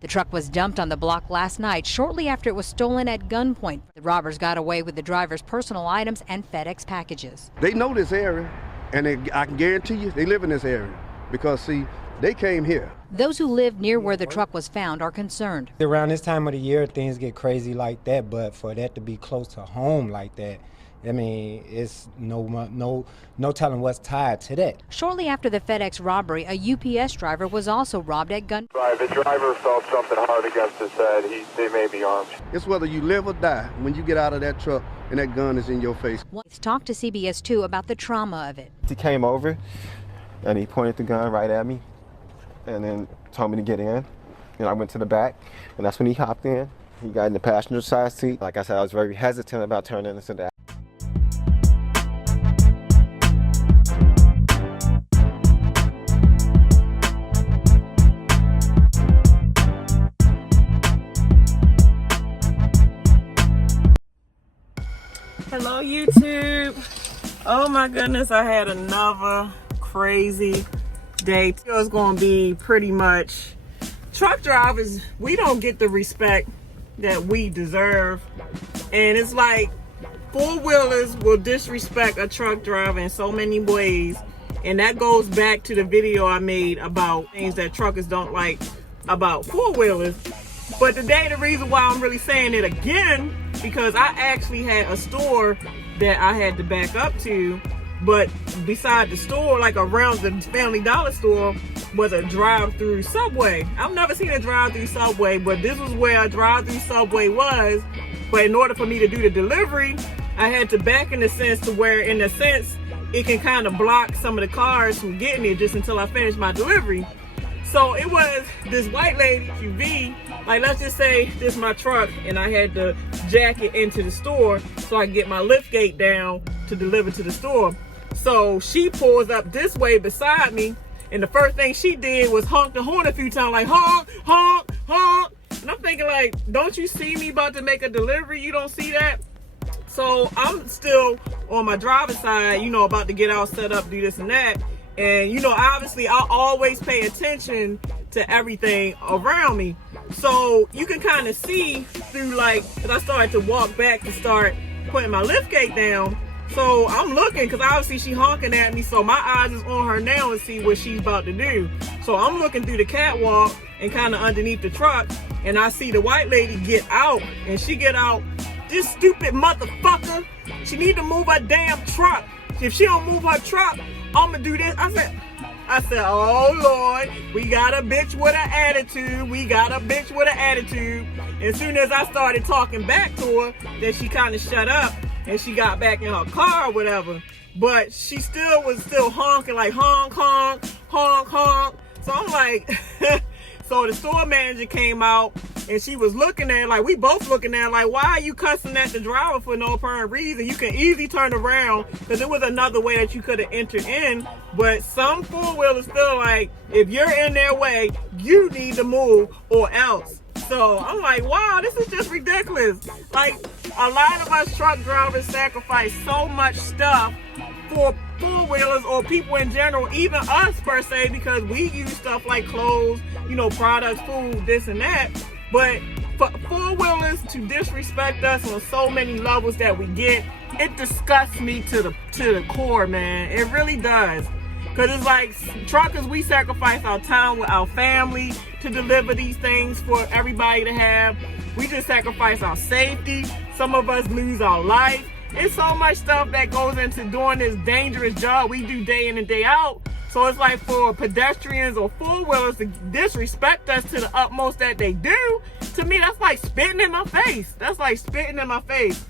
The truck was dumped on the block last night, shortly after it was stolen at gunpoint. The robbers got away with the driver's personal items and FedEx packages. They know this area, and I can guarantee you they live in this area because, see, they came here. Those who live near where the truck was found are concerned. Around this time of the year, things get crazy like that, but for that to be close to home like that, I mean, it's no telling what's tied to that. Shortly after the FedEx robbery, a UPS driver was also robbed at gunpoint. The driver felt something hard against his head. They may be armed. It's whether you live or die when you get out of that truck and that gun is in your face. Let's talk to CBS 2 about the trauma of it. He came over and he pointed the gun right at me and then told me to get in. And I went to the back, and that's when he hopped in. He got in the passenger side seat. Like I said, I was very hesitant about turning into that. Hello YouTube. Oh my goodness, I had another crazy day. It's going to be pretty much truck drivers, we don't get the respect that we deserve. And it's like four-wheelers will disrespect a truck driver in so many ways. And that goes back to the video I made about things that truckers don't like about four-wheelers. But today, the reason why I'm really saying it again, because I actually had a store that I had to back up to, but beside the store, like around the Family Dollar store, was a drive-through Subway. I've never seen a drive-through Subway, but this was where a drive-through Subway was. But in order for me to do the delivery, I had to back in the sense to where, in a sense, it can kind of block some of the cars from getting it just until I finish my delivery. So it was this white lady QV, like let's just say this is my truck and I had to jack it into the store so I can get my lift gate down to deliver to the store. So she pulls up this way beside me, and the first thing she did was honk the horn a few times, like honk, honk, honk. And I'm thinking like, don't you see me about to make a delivery? You don't see that? So I'm still on my driver's side, you know, about to get out, set up, do this and that. And, you know, obviously, I always pay attention to everything around me. So you can kind of see through, like, as I started to walk back to start putting my lift gate down. So I'm looking, because obviously she honking at me. So my eyes is on her now and see what she's about to do. So I'm looking through the catwalk and kind of underneath the truck. And I see the white lady get out. And she get out, this stupid motherfucker. She need to move her damn truck. If she don't move her truck, I'm gonna do this. I said, oh Lord, we got a bitch with an attitude. We got a bitch with an attitude. As soon as I started talking back to her, then she kind of shut up and she got back in her car or whatever. But she was still honking, like honk, honk, honk, honk. So I'm like, so the store manager came out and she was looking at it, like we both looking at it, like, why are you cussing at the driver for no apparent reason? You can easily turn around, because it was another way that you could have entered in. But some four-wheelers feel like, if you're in their way, you need to move or else. So I'm like, wow, this is just ridiculous. Like, a lot of us truck drivers sacrifice so much stuff for four-wheelers or people in general, even us per se, because we use stuff like clothes, you know, products, food, this and that. But for four-wheelers to disrespect us on so many levels that we get, it disgusts me to the core, man. It really does. Because it's like, truckers, we sacrifice our time with our family to deliver these things for everybody to have. We just sacrifice our safety. Some of us lose our life. It's so much stuff that goes into doing this dangerous job we do day in and day out. So it's like, for pedestrians or four-wheelers to disrespect us to the utmost that they do, to me, that's like spitting in my face. That's like spitting in my face.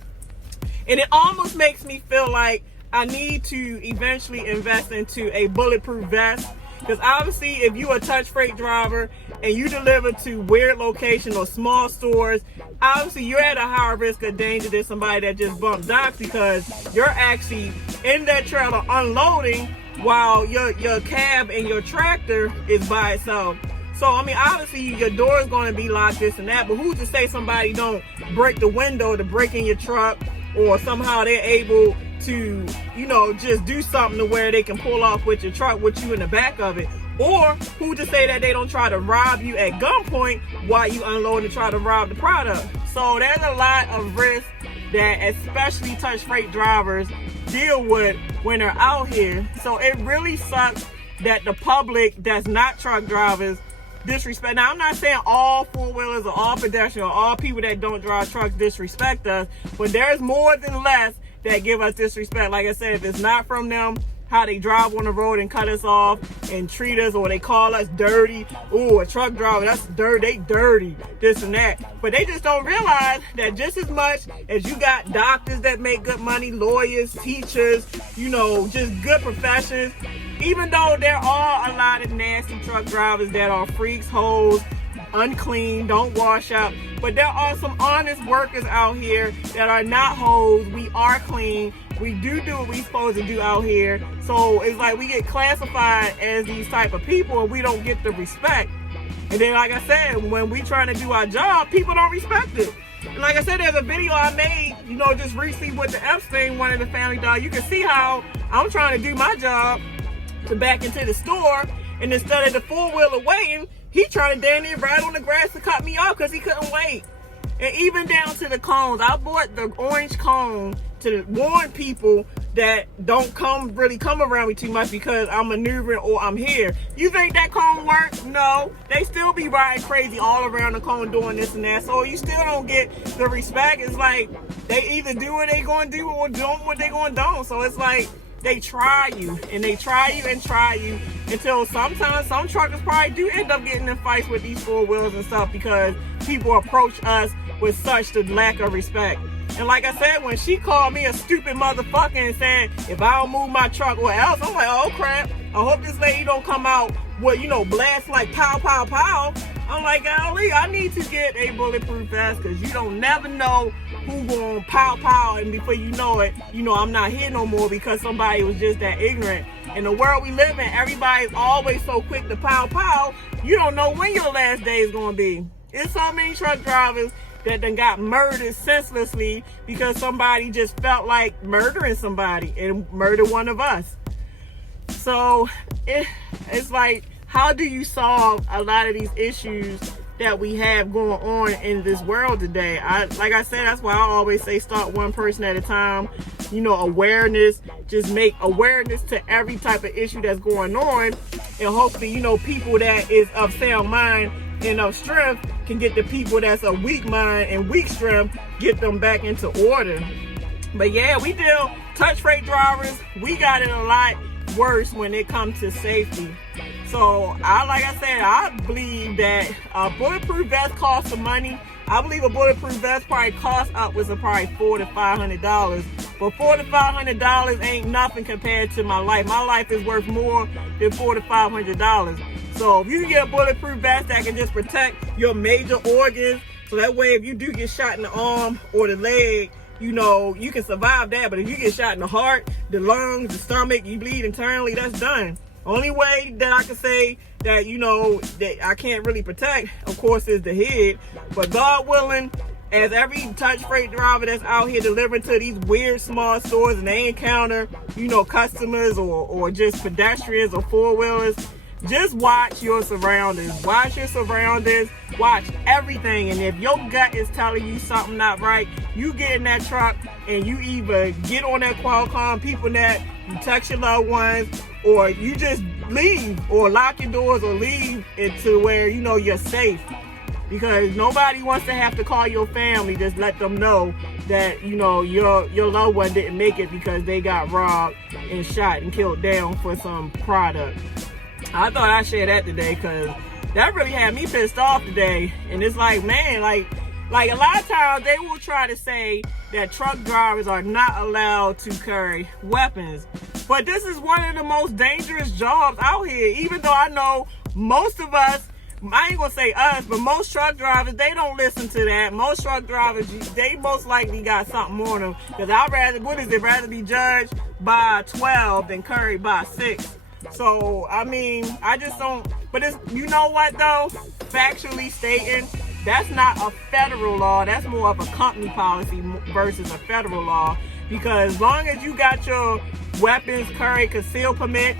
And it almost makes me feel like I need to eventually invest into a bulletproof vest. Because obviously, if you're a touch freight driver and you deliver to weird locations or small stores, obviously you're at a higher risk of danger than somebody that just bumped docks, because you're actually in that trailer unloading while your cab and your tractor is by itself. So, I mean, obviously your door is going to be locked, this and that, but who's to say somebody don't break the window to break in your truck, or somehow they're able to, you know, just do something to where they can pull off with your truck with you in the back of it. Or who to say that they don't try to rob you at gunpoint while you unload and try to rob the product? So there's a lot of risk that especially touch freight drivers deal with when they're out here. So it really sucks that the public that's not truck drivers disrespect. Now, I'm not saying all four-wheelers or all pedestrians or all people that don't drive trucks disrespect us, but there's more than less that give us disrespect. Like I said, if it's not from them, how they drive on the road and cut us off and treat us, or they call us dirty. Ooh, a truck driver, that's dirty, they dirty, this and that. But they just don't realize that just as much as you got doctors that make good money, lawyers, teachers, you know, just good professions, even though there are a lot of nasty truck drivers that are freaks, hoes, unclean, don't wash up, but there are some honest workers out here that are not hoes. We are clean. We do what we supposed to do out here. So it's like we get classified as these type of people and we don't get the respect. And then, like I said, when we trying to do our job, people don't respect it. And like I said, there's a video I made, you know, just recently with the Epstein, one of the family dog. You can see how I'm trying to do my job to back into the store, and instead of the four-wheeler waiting, he trying to damn near ride on the grass to cut me off because he couldn't wait. And even down to the cones, I bought the orange cone to warn people that don't really come around me too much because I'm maneuvering or I'm here. You think that cone works? No. They still be riding crazy all around the cone doing this and that. So you still don't get the respect. It's like they either do what they gonna do or don't what they gonna do. So it's like they try you and they try you and try you until sometimes some truckers probably do end up getting in fights with these four wheels and stuff because people approach us with such the lack of respect. And like I said, when she called me a stupid motherfucker and saying if I don't move my truck or else, I'm like, oh crap, I hope this lady don't come out with, you know, blast like pow, pow, pow. I'm like, golly, I need to get a bulletproof vest because you don't never know who going pow, pow, and before you know it, you know, I'm not here no more because somebody was just that ignorant. In the world we live in, everybody's always so quick to pow, pow, you don't know when your last day is going to be. There's so many truck drivers that done got murdered senselessly because somebody just felt like murdering somebody and murder one of us. So it's like, how do you solve a lot of these issues that we have going on in this world today? Like I said, that's why I always say start one person at a time. You know, awareness, just make awareness to every type of issue that's going on, and hopefully, you know, people that is of sound mind and of strength can get the people that's of weak mind and weak strength, get them back into order. But yeah, we deal touch freight drivers, we got it a lot worse when it comes to safety. So like I said, I believe that a bulletproof vest costs some money. I believe a bulletproof vest probably costs upwards of probably $400 to $500. But $400 to $500 ain't nothing compared to my life. My life is worth more than $400 to $500. So if you can get a bulletproof vest that can just protect your major organs, so that way if you do get shot in the arm or the leg, you know, you can survive that. But if you get shot in the heart, the lungs, the stomach, you bleed internally, that's done. Only way that I can say that, you know, that I can't really protect, of course, is the head. But God willing, as every touch freight driver that's out here delivering to these weird small stores and they encounter, you know, customers or just pedestrians or four-wheelers, just watch your surroundings. Watch your surroundings. Watch everything. And if your gut is telling you something not right, you get in that truck and you either get on that Qualcomm, people that you text your loved ones, or you just leave or lock your doors or leave it to where, you know, you're safe. Because nobody wants to have to call your family, just let them know that, you know, your loved one didn't make it because they got robbed and shot and killed down for some product. I thought I'd share that today because that really had me pissed off today. And it's like, man, like a lot of times they will try to say that truck drivers are not allowed to carry weapons. But this is one of the most dangerous jobs out here. Even though I know most of us, I ain't gonna say us, but most truck drivers, they don't listen to that. Most truck drivers, they most likely got something on them. Because I'd rather be judged by 12 than carried by 6. So, I mean, I just don't, but it's, you know what though? Factually stating, that's not a federal law. That's more of a company policy versus a federal law. Because as long as you got your weapons carry concealed permit,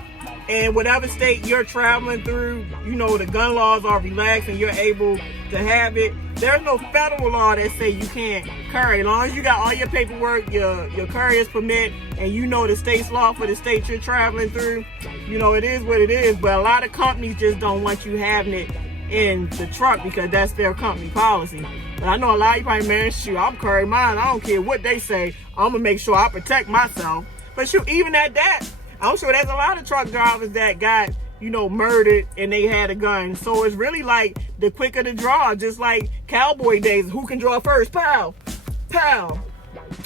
and whatever state you're traveling through, you know, the gun laws are relaxed and you're able to have it. There's no federal law that say you can't carry. As long as you got all your paperwork, your carrier's permit, and you know the state's law for the state you're traveling through, you know, it is what it is. But a lot of companies just don't want you having it in the truck because that's their company policy. But I know a lot of you probably, man, shoot, I'm carrying mine. I don't care what they say. I'm gonna make sure I protect myself. But shoot, even at that, I'm sure there's a lot of truck drivers that got, you know, murdered and they had a gun. So it's really like the quicker the draw, just like cowboy days. Who can draw first? Pow, pow.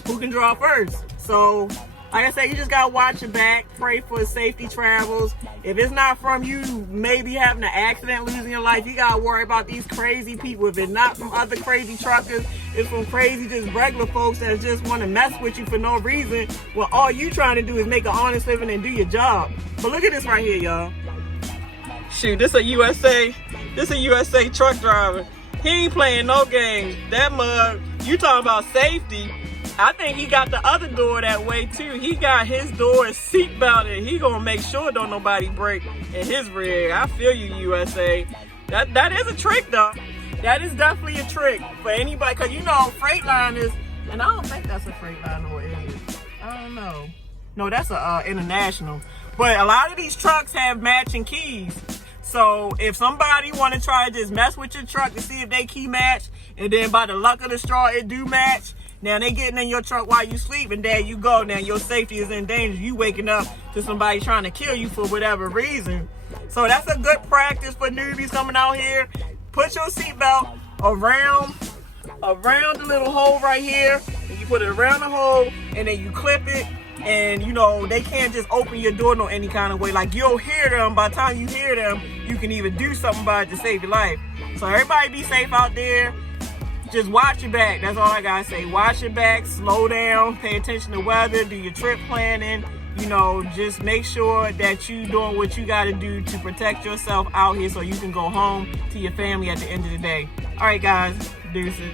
Who can draw first? So, like I said, you just gotta watch your back, pray for safety travels. If it's not from you maybe having an accident, losing your life, you gotta worry about these crazy people. If it's not from other crazy truckers, it's from crazy, just regular folks that just want to mess with you for no reason. Well, all you trying to do is make an honest living and do your job. But look at this right here, y'all. Shoot, this a USA truck driver. He ain't playing no games. That mug, you talking about safety. I think he got the other door that way too. He got his door seat belted. He gonna make sure don't nobody break in his rig. I feel you, USA. That is a trick though. That is definitely a trick for anybody, cause you know Freightliners, and I don't think that's a Freightliner, or is it? I don't know. No, that's a international. But a lot of these trucks have matching keys. So if somebody want to try to just mess with your truck to see if they key match, and then by the luck of the straw it do match, now they getting in your truck while you sleep, and there you go. Now your safety is in danger. You waking up to somebody trying to kill you for whatever reason. So that's a good practice for newbies coming out here. Put your seatbelt around the little hole right here, and you put it around the hole, and then you clip it. And you know, they can't just open your door no any kind of way. Like, you'll hear them. By the time you hear them, you can even do something about it to save your life. So everybody be safe out there. Just watch your back. That's all I gotta say. Watch your back, slow down, pay attention to weather, do your trip planning. You know, just make sure that you doing what you gotta do to protect yourself out here so you can go home to your family at the end of the day. All right, guys, deuces.